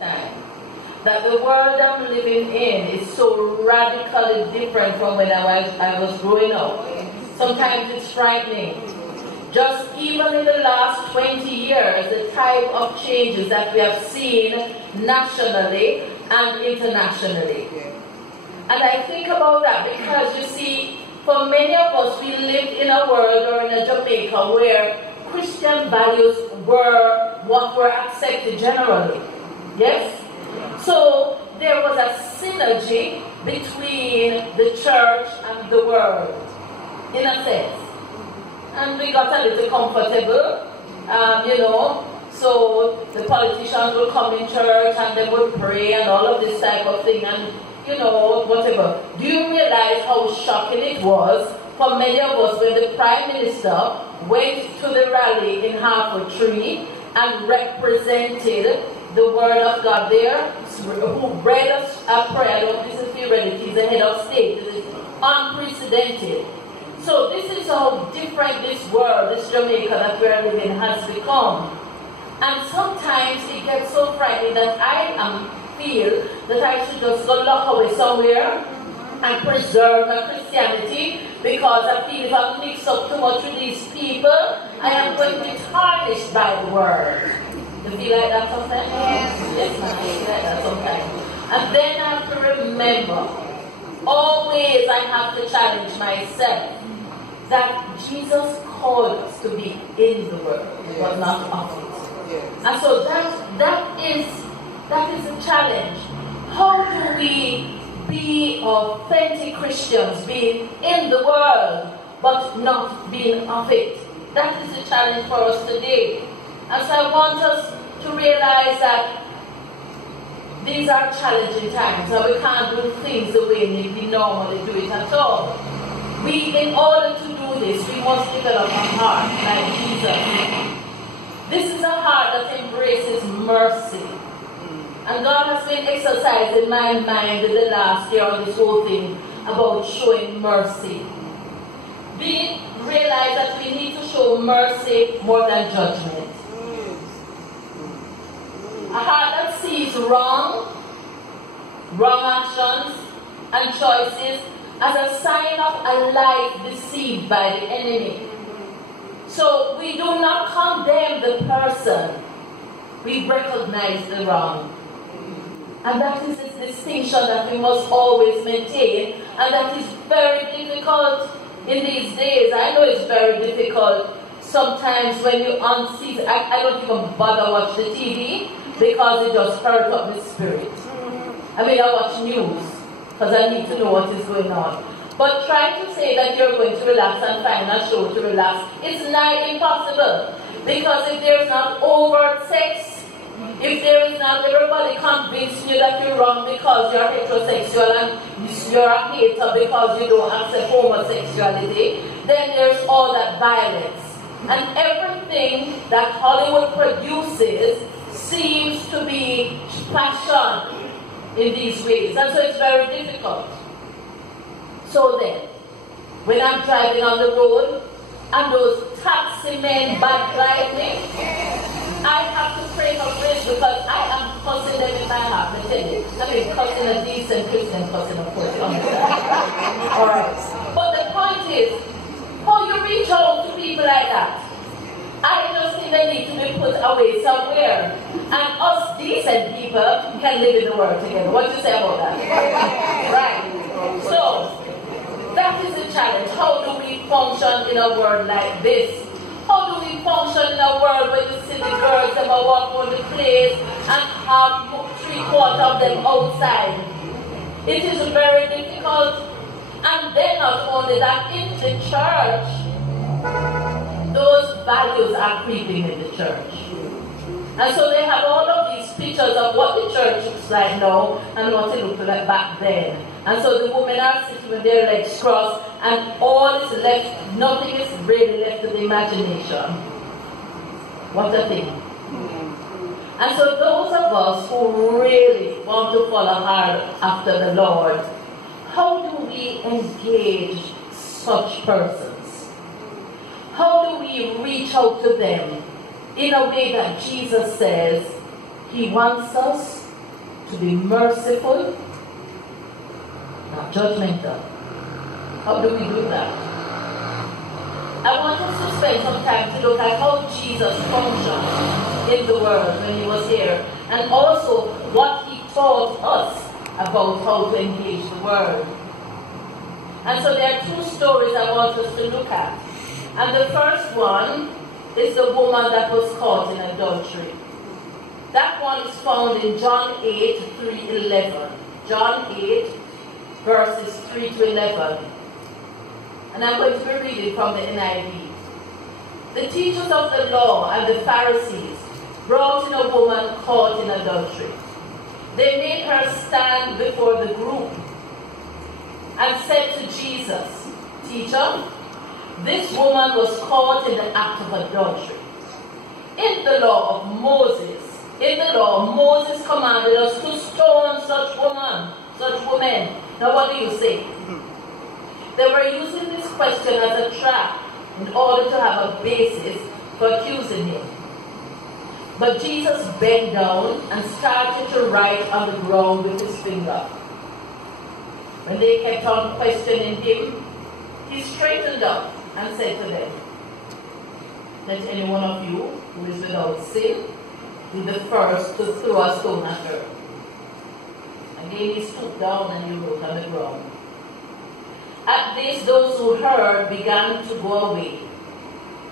that the world I'm living in is so radically different from when I was growing up. Sometimes it's frightening. Just even in the last 20 years, the type of changes that we have seen nationally and internationally. And I think about that because you see, for many of us, we lived in a world or in a Jamaica where Christian values were what were accepted generally. Yes? So there was a synergy between the church and the world, in a sense. And we got a little comfortable, you know. So the politicians would come in church and they would pray and all of this type of thing and, you know, whatever. Do you realize how shocking it was for many of us when the Prime Minister went to the rally in Hartford Tree and represented the Word of God there, who read a prayer? I don't listen if you read it. He's the head of state. It is unprecedented. So this is how different this world, this Jamaica that we are living in, has become. And sometimes it gets so frightening that I feel that I should just go lock away somewhere and preserve my Christianity, because I feel if I mix up too much with these people, I am going to be tarnished by the word. You feel like that sometimes? Yes, I feel like that sometimes. And then I have to remember, always I have to challenge myself that Jesus called us to be in the world, but not of it. Yes. And so that is the challenge. How do we be authentic Christians, being in the world, but not being of it? That is the challenge for us today. And so I want us to realize that these are challenging times, and we can't do things the way we normally do it at all. In order to do this, we must develop a heart like Jesus. This is a heart that embraces mercy. And God has been exercising my mind in the last year on this whole thing about showing mercy. We realize that we need to show mercy more than judgment. A heart that sees wrong actions and choices as a sign of a life deceived by the enemy. So we do not condemn the person, we recognize the wrong. And that is a distinction that we must always maintain, and that is very difficult in these days. I know it's very difficult sometimes when you unsee. I don't even bother watch the TV because it just hurts up the spirit. I mean, I watch news because I need to know what is going on. But trying to say that you're going to relax and find a show to relax is nigh impossible. Because if there's not overt sex, if there is not everybody convincing you that you're wrong because you're heterosexual and you're a hater because you don't accept homosexuality, then there's all that violence. And everything that Hollywood produces seems to be passion in these ways. And so it's very difficult. So then, when I'm driving on the road and those taxi men backdrive me, I have to pray for grace because I am cussing them in my heart. I tell you, I mean, cussing a decent Christian cussing, of course. Alright. But the point is, how you reach out to people like that? I just think they need to be put away somewhere. And us decent people can live in the world together. What do you say about that? Right. So, that is the challenge. How do we function in a world like this? How do we function in a world where you see the girls that walk on the place and have 3/4 of them outside? It is very difficult. And then not only that, in the church, those values are creeping in the church. And so they have all of these pictures of what the church looks like now and what it looked like back then. And so the women are sitting with their legs crossed and all is left, nothing is really left to the imagination. What a thing. And so those of us who really want to follow hard after the Lord, how do we engage such persons? How do we reach out to them in a way that Jesus says He wants us to be merciful, not judgmental. How do we do that? I want us to spend some time to look at how Jesus functioned in the world when he was here, and also what he taught us about how to engage the world. And so there are two stories I want us to look at. And the first one is the woman that was caught in adultery. That one is found in John 8, 3-11. John 8, verses 3 to 11. And I'm going to be reading from the NIV. The teachers of the law and the Pharisees brought in a woman caught in adultery. They made her stand before the group and said to Jesus, "Teacher, this woman was caught in the act of adultery. In the law of Moses, Moses commanded us to stone such women. Now what do you say?" They were using this question as a trap in order to have a basis for accusing him. But Jesus bent down and started to write on the ground with his finger. When they kept on questioning him, he straightened up and said to them, "Let any one of you who is without sin be the first to throw a stone at her." Again he stooped down and he wrote on the ground. At this, those who heard began to go away,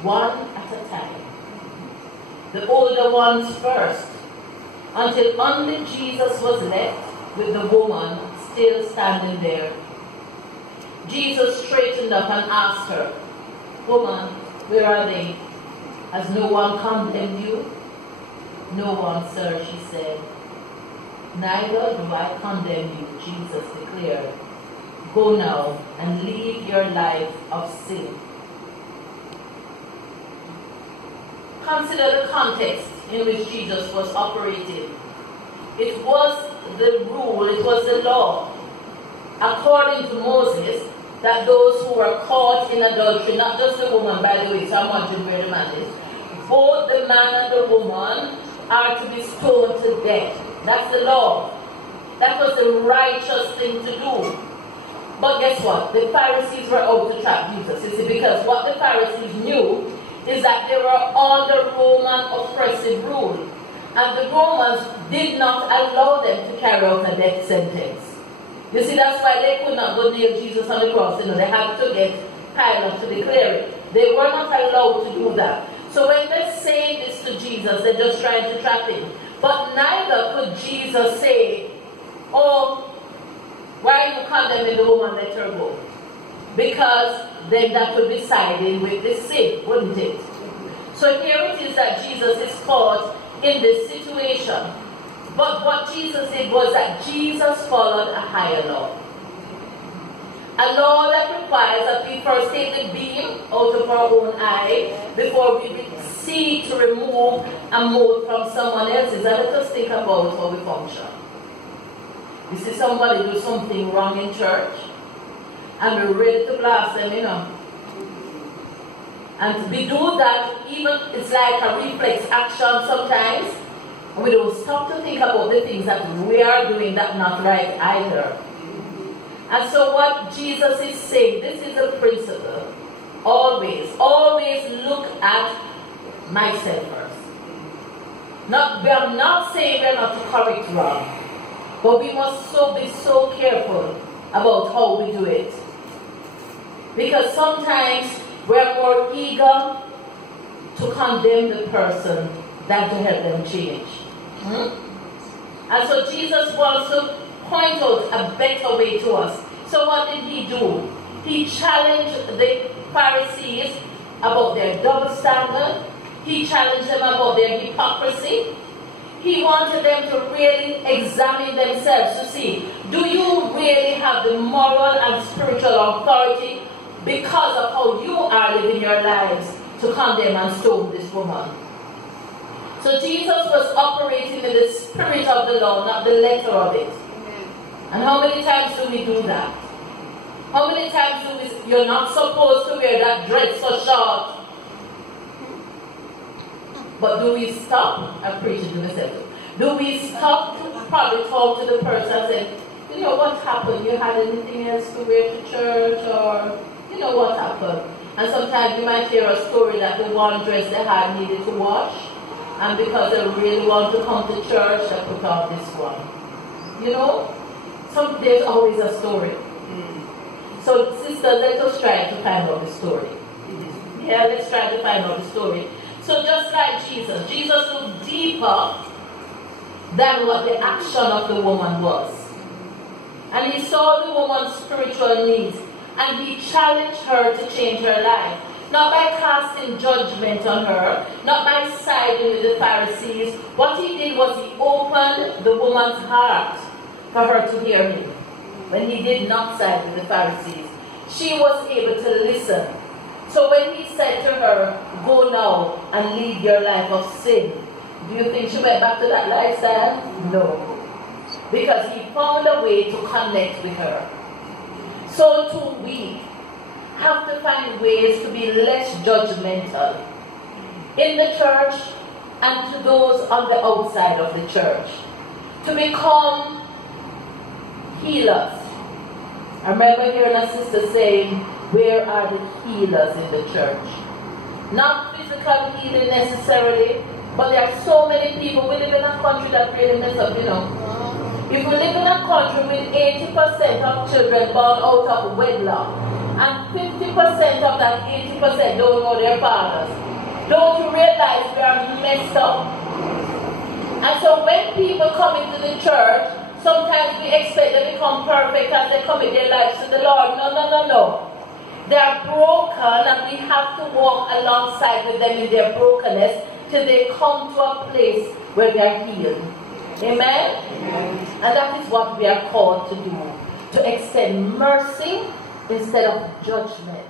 one at a time. The older ones first, until only Jesus was left with the woman still standing there. Jesus straightened up and asked her, "Woman, where are they? Has no one condemned you?" "No one, sir," she said. "Neither do I condemn you," Jesus declared. "Go now and live your life of sin." Consider the context in which Jesus was operating. It was the rule, it was the law, according to Moses, that those who were caught in adultery, not just the woman, by the way, so I'm wondering where the man is, both the man and the woman are to be stoned to death. That's the law. That was the righteous thing to do. But guess what? The Pharisees were out to trap Jesus. You see, because what the Pharisees knew is that they were under Roman oppressive rule. And the Romans did not allow them to carry out a death sentence. You see, that's why they could not go nail Jesus on the cross. You know, they had to get Pilate to declare it. They were not allowed to do that. So when they say this to Jesus, they're just trying to trap him. But neither could Jesus say, "Oh, why are you condemning the woman? Let her go." Because then that would be siding with the sin, wouldn't it? So here it is that Jesus is caught in this situation. But what Jesus did was that Jesus followed a higher law. A law that requires that we first take the beam out of our own eye before we seek to remove a mote from someone else's. And let us think about how we function. You see somebody do something wrong in church, and we're ready to blast them, you know. And we do that, even it's like a reflex action sometimes, and we don't stop to think about the things that we are doing that not right either. And so what Jesus is saying, this is a principle. Always look at myself first. I'm not saying we're not to correct wrong, but we must be so careful about how we do it. Because sometimes we're more eager to condemn the person than to help them change. And so Jesus wants to point out a better way to us. So what did he do? He challenged the Pharisees about their double standard. He challenged them about their hypocrisy. He wanted them to really examine themselves to see, do you really have the moral and spiritual authority because of how you are living your lives to condemn and stone this woman? So Jesus was operating in the spirit of the law, not the letter of it. And how many times do we do that? How many times do we, you're not supposed to wear that dress so short? But do we stop? I'm preaching to myself. Do we stop probably talk to the person and say, you know, what happened? You had anything else to wear to church, or, you know, what happened? And sometimes you might hear a story that the one dress they had needed to wash, and because they really want to come to church, they put on this one. You know? There's always a story. So, sisters, let us try to find out the story. Yeah, let's try to find out the story. So just like Jesus looked deeper than what the action of the woman was. And he saw the woman's spiritual needs, and he challenged her to change her life. Not by casting judgment on her, not by siding with the Pharisees. What he did was he opened the woman's heart for her to hear him. When he did not side with the Pharisees, she was able to listen. So when he said to her, go now and lead your life of sin, do you think she went back to that lifestyle? No. Because he found a way to connect with her. So too we have to find ways to be less judgmental in the church and to those on the outside of the church. To become healers. I remember hearing a sister saying, where are the healers in the church? Not physical healing necessarily, but there are so many people. We live in a country that really mess up, you know. If we live in a country with 80% of children born out of wedlock, and 50% of that 80% don't know their fathers, don't you realize we are messed up? And so when people come into the church, sometimes we expect them to become perfect as they commit their lives to the Lord. No, no, no, no. They are broken, and we have to walk alongside with them in their brokenness till they come to a place where they are healed. Amen? Amen? And that is what we are called to do. To extend mercy instead of judgment.